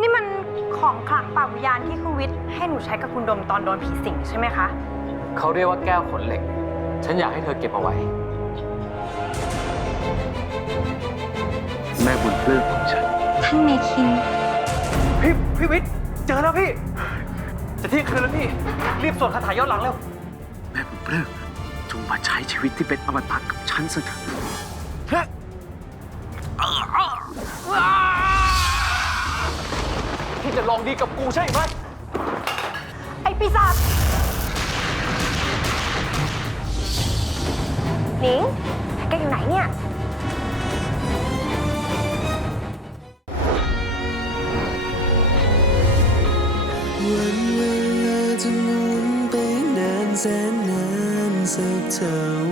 นี่มันของขลังปราบวิญญาณที่คุณวิทย์ให้หนูใช้กับคุณดมตอนโดนผีสิงใช่ไหมคะ เขาเรียกว่าแก้วขนเหล็ก ฉันอยากให้เธอเก็บเอาไว้ แม่บุญปลื้มของฉัน ท่านเมคิน พี่พี่วิทย์เจอแล้วพี่ จะเที่ยงคืนแล้วพี่ รีบสวดคาถาย้อนหลังเร็ว แม่บุญเลิกจงมาใช้ชีวิตที่เป็นอมตะกับฉันซะเถอะ พี่จะลองดีกับกูใช่ไหม ไอปีศาจหนิง แกอยู่ไหนเนี่ย วันเวลาจะหมุนไปนานแสนนานสักเท่า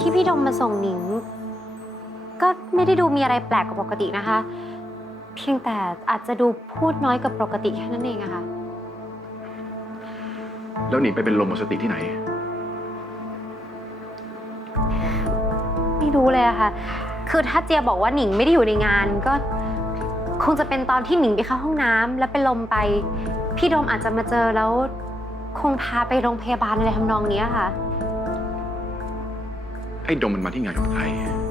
ที่พี่ดมมาส่งหนิง ก็ไม่ได้ดูมีอะไรแปลกกว่าปกตินะคะ เพียงแต่อาจจะดูพูดน้อยกว่าปกติแค่นั้นเองอะค่ะ แล้วหนีไปเป็นลมหมดสติที่ไหน ไม่รู้เลยอะค่ะ คือถ้าเจียบอกว่าหนิงไม่ได้อยู่ในงานก็คงจะเป็นตอนที่หนิงไปเข้าห้องน้ำแล้วเป็นลมไป พี่ดมอาจจะมาเจอแล้ว คงพาไปโรงพยาบาลอะไรทำนองเนี้ยค่ะไอ้ดมมันมาที่งานกับใคร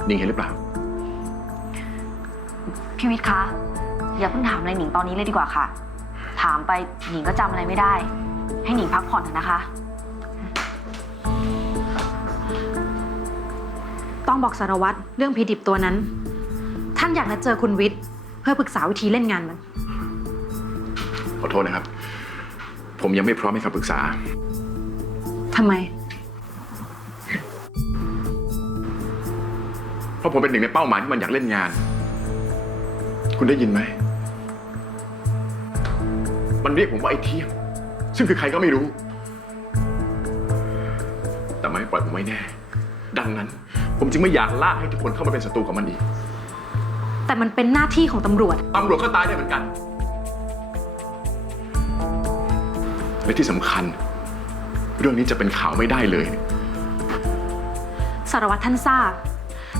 นิงเห็นหรือเปล่า พี่วิทย์คะ อย่าเพิ่งถามอะไรหนิงตอนนี้เลยดีกว่าค่ะ ถามไปหนิงก็จำอะไรไม่ได้ ให้หนิงพักผ่อนเถอะนะคะ ต้องบอกสารวัตรเรื่องผีดิบตัวนั้น ท่านอยากนัดเจอคุณวิทย์เพื่อปรึกษาวิธีเล่นงานมัน ขอโทษนะครับ ผมยังไม่พร้อมให้คำปรึกษาทำไม ราะผมเป็นหนึ่งในเป้าหมายที่มันอยากเล่นงาน คุณได้ยินไหม มันเรียกผมว่าไอ้เที่ยง ซึ่งคือใครก็ไม่รู้ แต่มันไม่ปล่อยผมไว้แน่ ดังนั้น ผมจึงไม่อยากลากให้ทุกคนเข้ามาเป็นศัตรูกับมันอีก แต่มันเป็นหน้าที่ของตำรวจ ตำรวจก็ตายได้เหมือนกัน และที่สำคัญ เรื่องนี้จะเป็นข่าวไม่ได้เลย สารวัตรท่านทราบ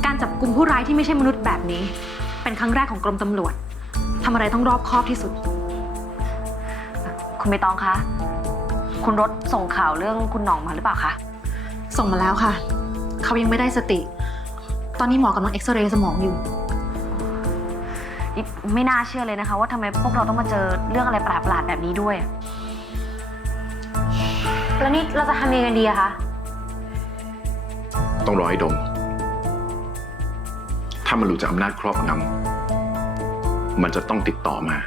การจับกลุ่มผู้ร้ายที่ไม่ใช่มนุษย์แบบนี้ เป็นครั้งแรกของกรมตำรวจทำอะไรต้องรอบคอบที่สุด คุณใบตองคะ คุณรถส่งข่าวเรื่องคุณหน่องมาหรือเปล่าคะ ส่งมาแล้วค่ะ เขายังไม่ได้สติ ตอนนี้หมอกำลังเอ็กซเรย์สมองอยู่นี่ไม่น่าเชื่อเลยนะคะ ว่าทำไมพวกเราต้องมาเจอเรื่องอะไรประหลาดๆแบบนี้ด้วย แล้วนี่เราจะทำยังไงดีอะคะ ต้องรอให้ดม ถ้ามันหลุดจากอำนาจครอบงำมันจะต้องติดต่อมา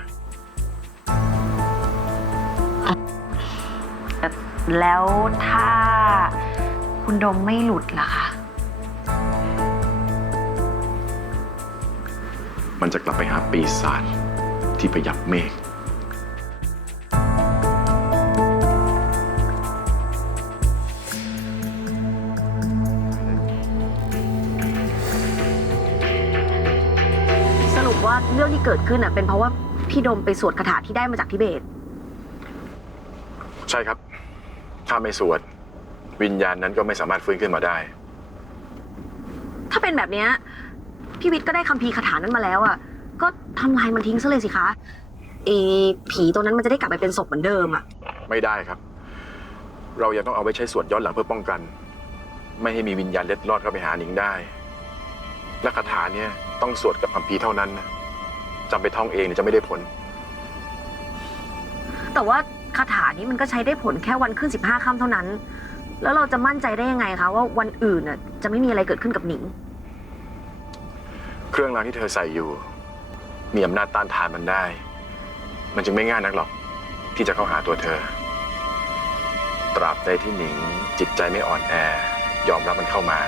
แล้วถ้าคุณดมไม่หลุดล่ะคะมันจะกลับไปหาปีศาจที่พยับเมฆ เรื่องที่เกิดขึ้นอะเป็นเพราะว่าพี่ดมไปสวดคาถาที่ได้มาจากทิเบต ใช่ครับ ถ้าไม่สวด วิญญาณนั้นก็ไม่สามารถฟื้นขึ้นมาได้ ถ้าเป็นแบบเนี้ยพี่วิทย์ก็ได้คัมภีร์คาถานั้นมาแล้วอะ ก็ทำลายมันทิ้งซะเลยสิคะเอผีตัวนั้นมันจะได้กลับไปเป็นศพเหมือนเดิมอะ ไม่ได้ครับ เรายังต้องเอาไว้ใช้สวดย้อนหลังเพื่อป้องกัน ไม่ให้มีวิญญาณเล็ดลอดเข้าไปหาหนิงได้ และคาถาเนี่ยต้องสวดกับคัมภีร์เท่านั้นนะ จำไปท่องเองเนี่ยจะไม่ได้ผล แต่ว่าคาถานี้มันก็ใช้ได้ผลแค่วันขึ้น 15ค่ำเท่านั้น แล้วเราจะมั่นใจได้ยังไงคะว่าวันอื่นน่ะจะไม่มีอะไรเกิดขึ้นกับหนิง เครื่องรางที่เธอใส่อยู่ มีอำนาจต้านทานมันได้ มันจึงไม่ง่ายนักหรอก ที่จะเข้าหาตัวเธอ ตราบใดที่หนิงจิตใจไม่อ่อนแอ ยอมรับมันเข้ามา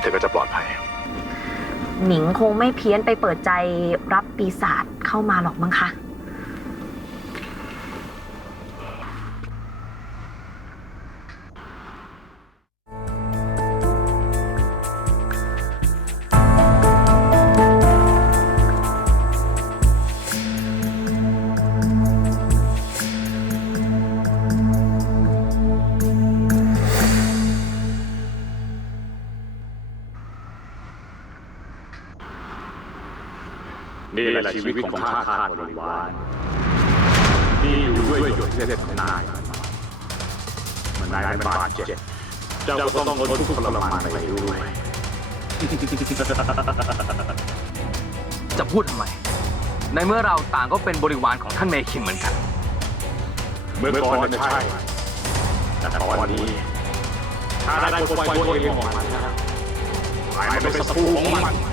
เธอก็จะปลอดภัย หนิงคงไม่เพี้ยนไปเปิดใจรับปีศาจเข้ามาหรอกมั้งคะ ชีวิตของข้าทาสบริวารที่อยู่ด้วยหยดเลือดของนายมันนายเป็นบาดเจ็บ เจ้าก็ต้องทนทุกข์ทรมานไปด้วย จะพูดทำไม ในเมื่อเราต่างก็เป็นบริวารของท่านเมคินเหมือนกัน เมื่อก่อนนั้นใช่ แต่ตอนนี้ข้าได้ปลดปล่อยตัวเองออกมาแล้วกลายมาเป็นศัตรูของมันข้า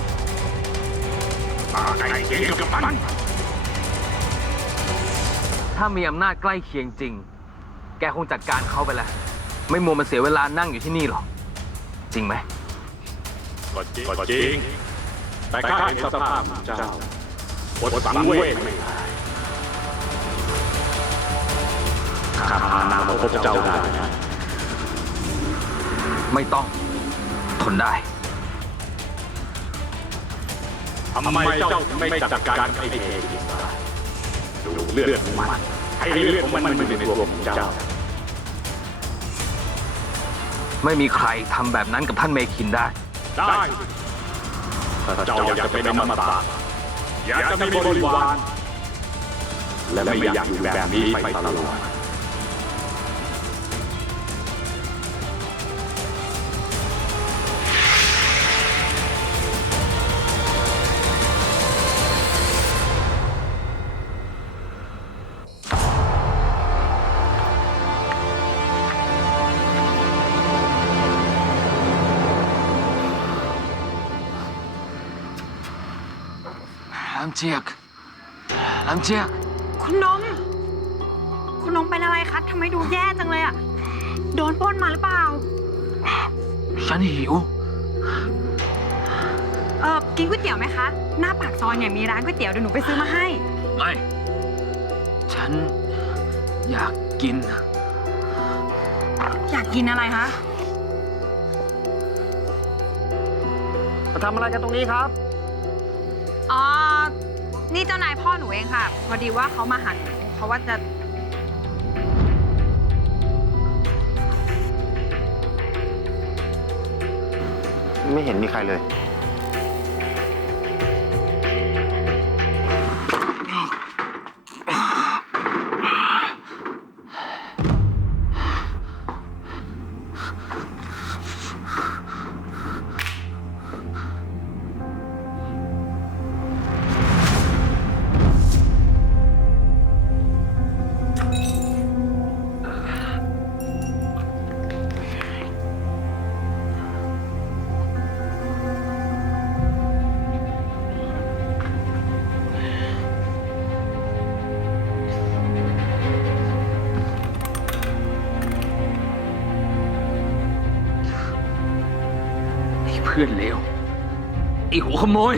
ใกล้เคียงกับมัน ถ้ามีอำนาจใกล้เคียงจริง แกคงจัดการเขาไปแล้ว ไม่มัวมาเสียเวลานั่งอยู่ที่นี่หรอก จริงไหม ก็จริงก็จริง แต่ข้าเห็นสภาพของเจ้าอดสังเวชไม่ได้ข้าพานางมาพบเจ้าได้นะไม่ต้อง ทนได้ ทำไมเจ้าไม่จัดการไอ้เพกิสาดูเลือดของมันให้เลือดของมันมันอยู่ในตัวของเจ้า ไม่มีใครทำแบบนั้นกับท่านเมคินได้ ได้ถ้าเจ้าอยากจะเป็นอมตะอยากจะมีบริวารและไม่อยากอยู่แบบนี้ไปตลอดำเจียกลำเจียก คุณนมคุณนมเป็นอะไรคะทำไมดูแย่จังเลยอะโดนปล้นมาหรือเปล่า ฉันหิว เออกินก๋วยเตี๋ยวไหมคะ หน้าปากซอยเนี่ยมีร้านก๋วยเตี๋ยวเดี๋ยวหนูไปซื้อมาให้ ไม่ ฉันอยากกิน อยากกินอะไรคะ มาทำอะไรกันตรงนี้ครับ อ๋อ นี่เจ้านายพ่อหนูเองค่ะ พอดีว่าเขามาหาหนูเขาว่าจะ ไม่เห็นมีใครเลย เพื่อนเลวไอ้หัวขโมย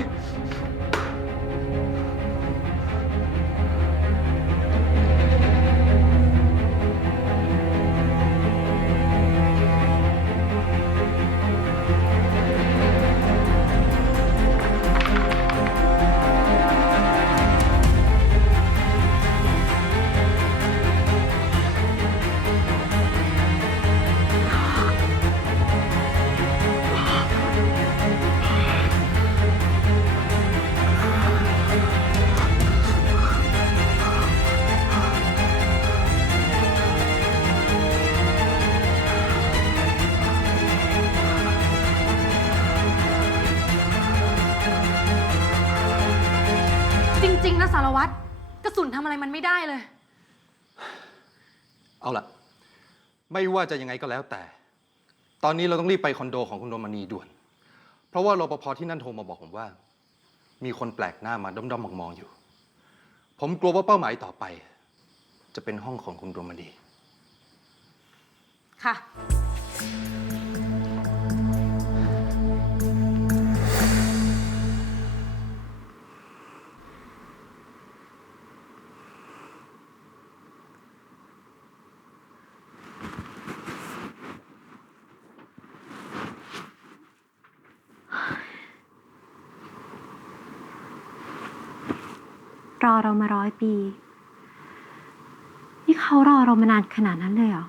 ารวัตรกระสุนทำอะไรมันไม่ได้เลย เอาล่ะ ไม่ว่าจะยังไงก็แล้วแต่ ตอนนี้เราต้องรีบไปคอนโดของคุณโรมานีด่วน เพราะว่ารปภที่นั่นโทรมาบอกผมว่า มีคนแปลกหน้ามาด้อมๆมองๆอยู่ ผมกลัวว่าเป้าหมายต่อไป จะเป็นห้องของคุณโรมานีค่ะ อเรามาร้อยปี นี่เขารอเรามานานขนาดนั้นเลยเหรอ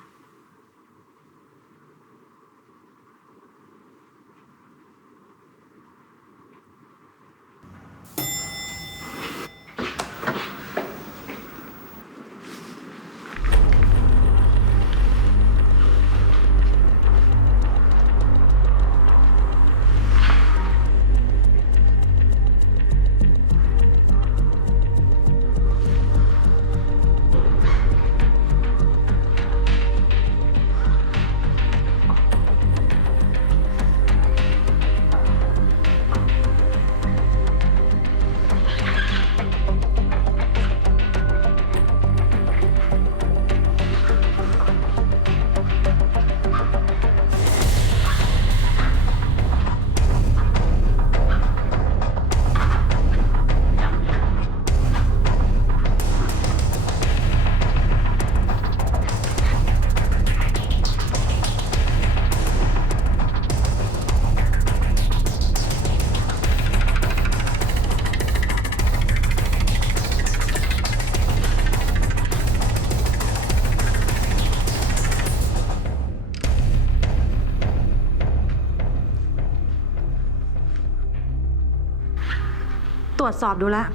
รวจสอบดูแล้ว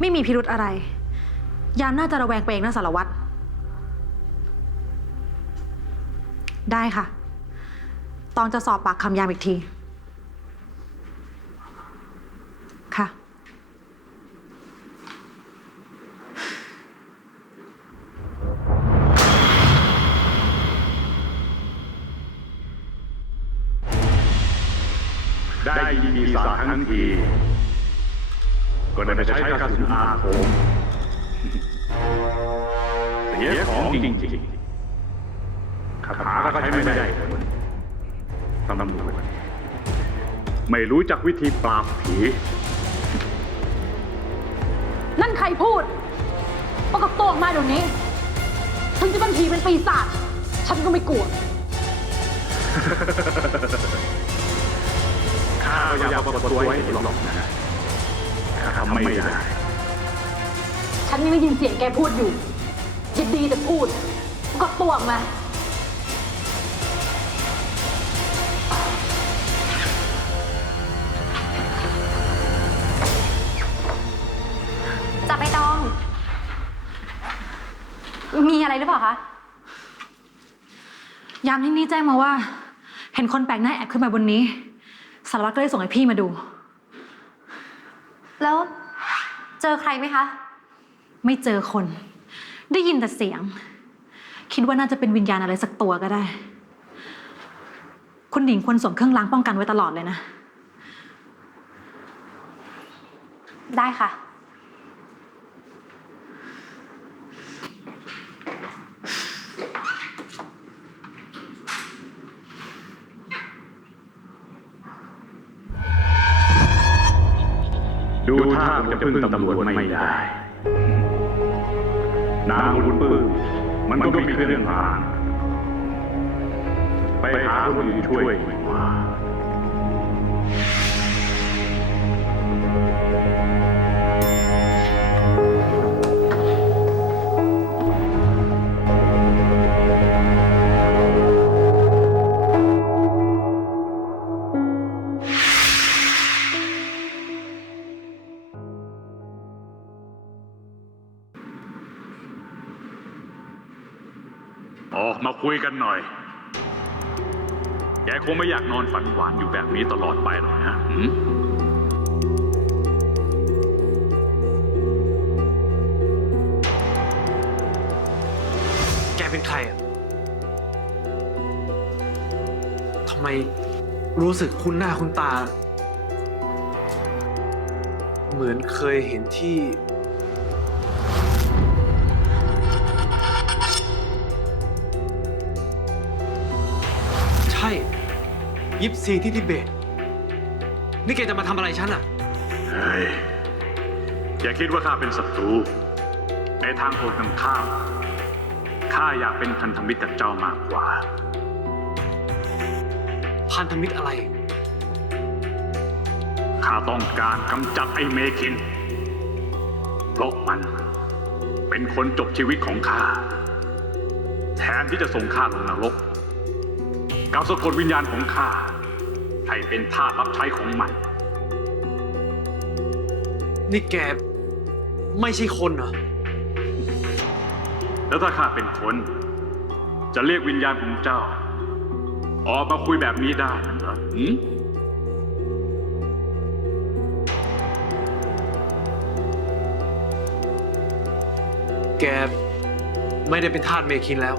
ไม่มีพิรุธอะไร ยามน่าจะระแวงไปเองนะสารวัตร ได้ค่ะ ตองจะสอบปากคำยามอีกที ค่ะ ได้ยินปีศาจทั้งที ก็ได้ไปใช้กระสุนอาคมเสียของจริงๆคาถาก็ใช้ไม่ได้ผลตำรวจไม่รู้จักวิธีปราบผี นั่นใครพูดปรากฏตัวออกมาเดี๋ยวนี้ ถึงจะเป็นผีเป็นปีศาจ ฉันก็ไม่กลัว ข้าพยายามปรากฏตัวให้เห็นหรอกนะ ข้าทำไม่ได้ ฉันยังได้ยินเสียงแกพูดอยู่ยินดีแต่พูดปรากฏตัวออกมา จับไปตอง มีอะไรหรือเปล่าคะ ยามที่นี่แจ้งมาว่า เห็นคนแปลกหน้าแอบขึ้นมาบนนี้ สารวัตรก็เลยส่งให้พี่มาดู แล้วเจอใครไหมคะ ไม่เจอคน ได้ยินแต่เสียง คิดว่าน่าจะเป็นวิญญาณอะไรสักตัวก็ได้ คุณหญิงควรสวมเครื่องล้างป้องกันไว้ตลอดเลยนะ ได้ค่ะ ดูท่าคงจะพึ่งตำรวจไม่ได้ นางบุญปื้มมันก็มีเครื่องรางไปหาคนอื่นช่วยดีกว่าออกมา คุยกันหน่อย แกคงไม่อยากนอนฝันหวานอยู่แบบนี้ตลอดไปหรอกนะหืมเป็นใครอะทำไมรู้สึกคุ้นหน้าคุ้นตา เหมือนเคยเห็นที่ ยิปซีที่ทิเบต นี่แกจะมาทำอะไรฉันอะ เฮ้ย อย่าคิดว่าข้าเป็นศัตรู ในทางตรงกันข้ามข้าอยากเป็นพันธมิตรกับเจ้ามากกว่า พันธมิตรอะไร ข้าต้องการกำจัดไอ้เมคิน เพราะมันเป็นคนจบชีวิตของข้า แทนที่จะส่งข้าลงนรกกาวสะกดวิญญาณของข้า ให้เป็นทาสรับใช้ของมัน นี่แกไม่ใช่คนเหรอ แล้วถ้าข้าเป็นคน จะเรียกวิญญาณของเจ้า ออกมาคุยแบบนี้ได้เหรอหืมแกไม่ได้เป็นทาสเมคินแล้ว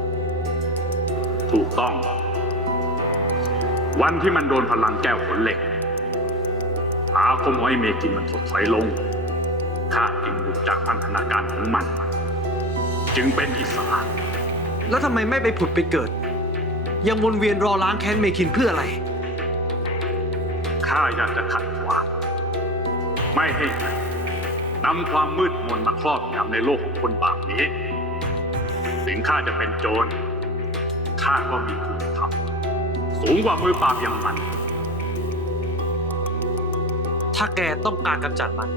ถูกต้อง วันที่มันโดนพลังแก้วขนเหล็กอาคมของไอ้เมกินมันถดถอยลงข้าจึงหลุดจากพันธนาการของมัน จึงเป็นอิสระแล้วทำไมไม่ไปผุดไปเกิด ยังวนเวียนรอล้างแค้นเมคินเพื่ออะไรข้าอยากจะขัดขวางไม่ให้มันนำความมืดมนมาครอบงำในโลกของคนบาปนี้ ถึงข้าจะเป็นโจรข้าก็มีคุณธรรม สูงกว่ามือปราบอย่างมัน ถ้าแกต้องการกำจัดมัน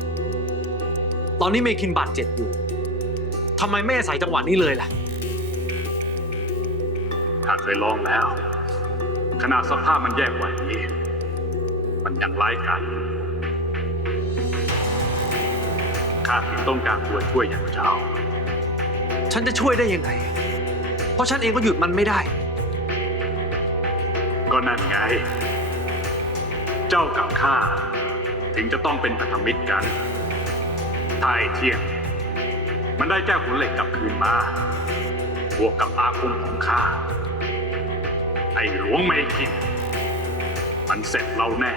ตอนนี้เมคินบาดเจ็บอยู่ทำไมไม่อาศัยจังหวะนี้เลยล่ะ ข้าเคยลองแล้ว ขนาดสภาพมันแย่กว่านี้ มันยังไร้ายกันข้าถึงต้องการตัวช่วยอย่างเจ้า ฉันจะช่วยได้ยังไง เพราะฉันเองก็หยุดมันไม่ได้ ก็นั่นไง เจ้ากับข้าถึงจะต้องเป็นพันธมิตรกันท้ายเที่ยง มันได้แก้วขุนเหล็กกลับคืนมา บวกกับอาคมของข้า ไอ้หลวงไม่คิด มันเสร็จเราแน่